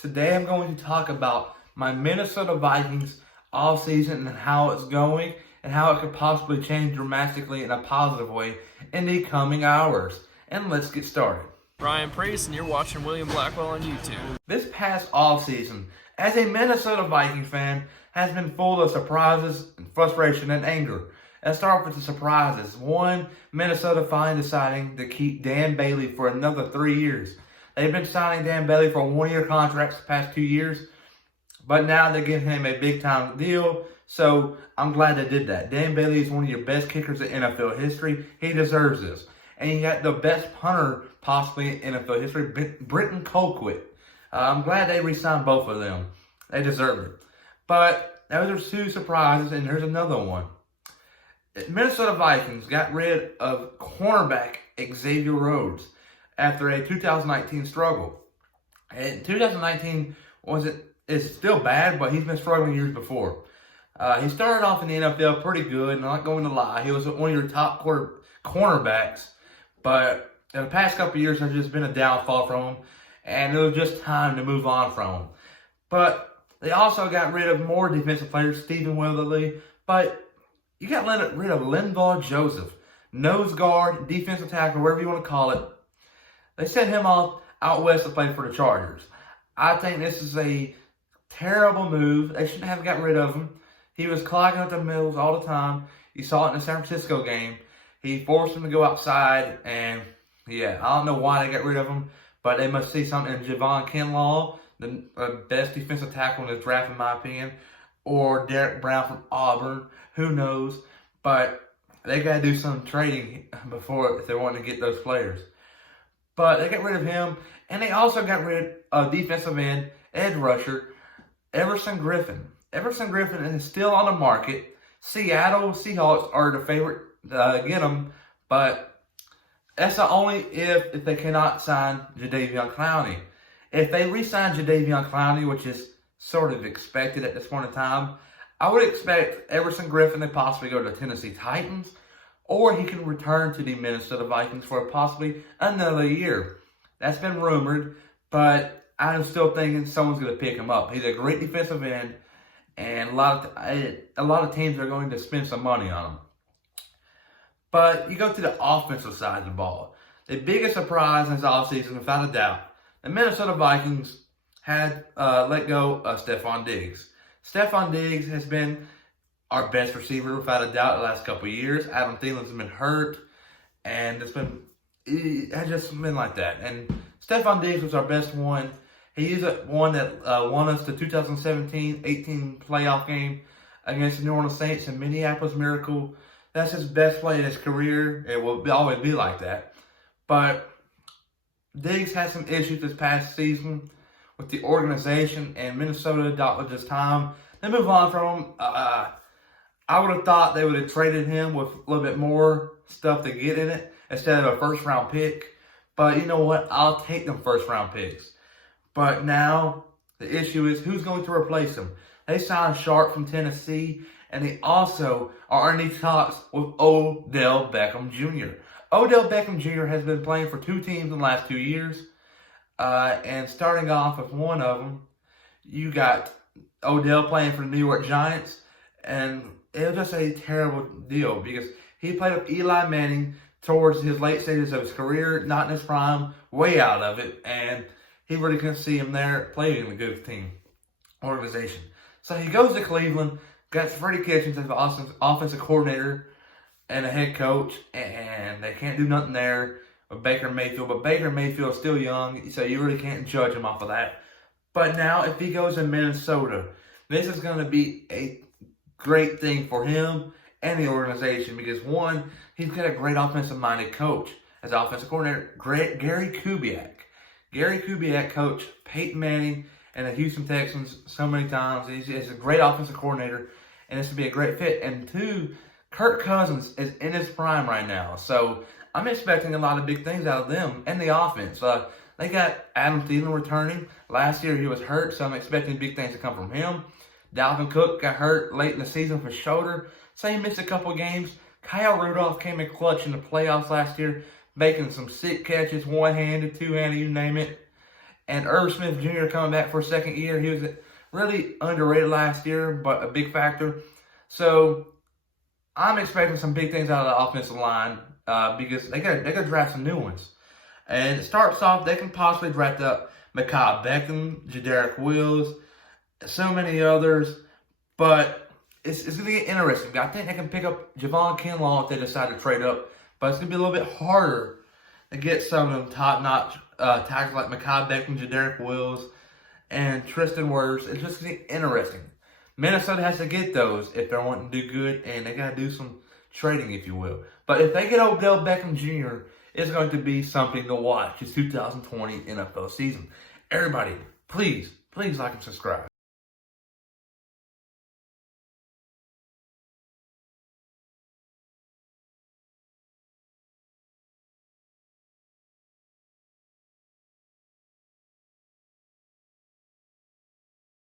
Today I'm going to talk about my Minnesota Vikings offseason and how it's going and how it could possibly change dramatically in a positive way in the coming hours. And let's get started. Ryan Priest, and you're watching William Blackwell on YouTube. This past offseason, as a Minnesota Vikings fan, has been full of surprises, and frustration, and anger. Let's start with the surprises. One, Minnesota finally deciding to keep Dan Bailey for another 3 years. They've been signing Dan Bailey for one-year contracts the past 2 years, but now they're giving him a big-time deal, so I'm glad they did that. Dan Bailey is one of your best kickers in NFL history. He deserves this. And you got the best punter possibly in NFL history, Britton Colquitt. I'm glad they re-signed both of them. They deserve it. But those are two surprises, and here's another one. Minnesota Vikings got rid of cornerback Xavier Rhodes after a 2019 struggle. And 2019 is still bad, but he's been struggling years before. He started off in the NFL pretty good, and I'm not going to lie. He was one of your top cornerbacks, but in the past couple of years, there's just been a downfall from him, and it was just time to move on from him. But they also got rid of more defensive players, Stephen Weatherly, but you got rid of Linval Joseph, nose guard, defensive tackle, whatever you want to call it. They sent him off out west to play for the Chargers. I think this is a terrible move. They shouldn't have got rid of him. He was clogging up the middles all the time. You saw it in the San Francisco game. He forced him to go outside, and yeah, I don't know why they got rid of him, but they must see something in Javon Kinlaw, the best defensive tackle in the draft, in my opinion, or Derek Brown from Auburn. Who knows? But they got to do some trading before if they want to get those players. But they got rid of him, and they also got rid of defensive end, edge rusher, Everson Griffin. Everson Griffin is still on the market. Seattle Seahawks are the favorite to get him, but that's the only if they cannot sign Jadeveon Clowney. If they re-sign Jadeveon Clowney, which is sort of expected at this point in time, I would expect Everson Griffin to possibly go to the Tennessee Titans, or he can return to the Minnesota Vikings for possibly another year. That's been rumored, but I'm still thinking someone's going to pick him up. He's a great defensive end, and a lot of teams are going to spend some money on him. But you go to the offensive side of the ball. The biggest surprise in this offseason, without a doubt, the Minnesota Vikings had let go of Stephon Diggs. Stephon Diggs has been our best receiver, without a doubt, the last couple of years. Adam Thielen's been hurt, and it has just been like that. And Stephon Diggs was our best one. He's the one that won us the 2017-18 playoff game against the New Orleans Saints and Minneapolis Miracle. That's his best play in his career. It will always be like that. But Diggs had some issues this past season with the organization, and Minnesota adopted this time. They move on from him. I would have thought they would have traded him with a little bit more stuff to get in it instead of a first-round pick. But you know what? I'll take them first-round picks. But now the issue is who's going to replace him. They signed Sharp from Tennessee, and they also are in these talks with Odell Beckham Jr. Odell Beckham Jr. has been playing for two teams in the last 2 years. And starting off with one of them, you got Odell playing for the New York Giants, and it was just a terrible deal because he played with Eli Manning towards his late stages of his career, not in his prime, way out of it, and he really couldn't see him there playing in a good team organization. So he goes to Cleveland, got Freddie Kitchens as the offensive coordinator and a head coach, and they can't do nothing there with Baker Mayfield. But Baker Mayfield is still young, so you really can't judge him off of that. But now if he goes to Minnesota, this is going to be a great thing for him and the organization because, one, he's got a great offensive-minded coach as offensive coordinator, Gary Kubiak. Gary Kubiak coached Peyton Manning and the Houston Texans so many times. He's a great offensive coordinator, and this would be a great fit. And two, Kirk Cousins is in his prime right now, so I'm expecting a lot of big things out of them and the offense. They got Adam Thielen returning. Last year he was hurt, so I'm expecting big things to come from him. Dalvin Cook got hurt late in the season for shoulder, so he missed a couple games. Kyle Rudolph came in clutch in the playoffs last year, making some sick catches, one-handed, two-handed, you name it. And Irv Smith Jr. coming back for a second year. He was really underrated last year, but a big factor. So I'm expecting some big things out of the offensive line because they got to draft some new ones. And it starts off, they can possibly draft up Beckham, Jedrick Wills, so many others. But it's going to get interesting. I think they can pick up Javon Kinlaw if they decide to trade up. But it's going to be a little bit harder to get some of them top-notch tackles like Mekhi Beckham, Jedrick Wills, and Tristan Wirfs. It's just going to get interesting. Minnesota has to get those if they're wanting to do good, and they got to do some trading, if you will. But if they get Odell Beckham Jr., it's going to be something to watch this 2020 NFL season. Everybody, please like and subscribe.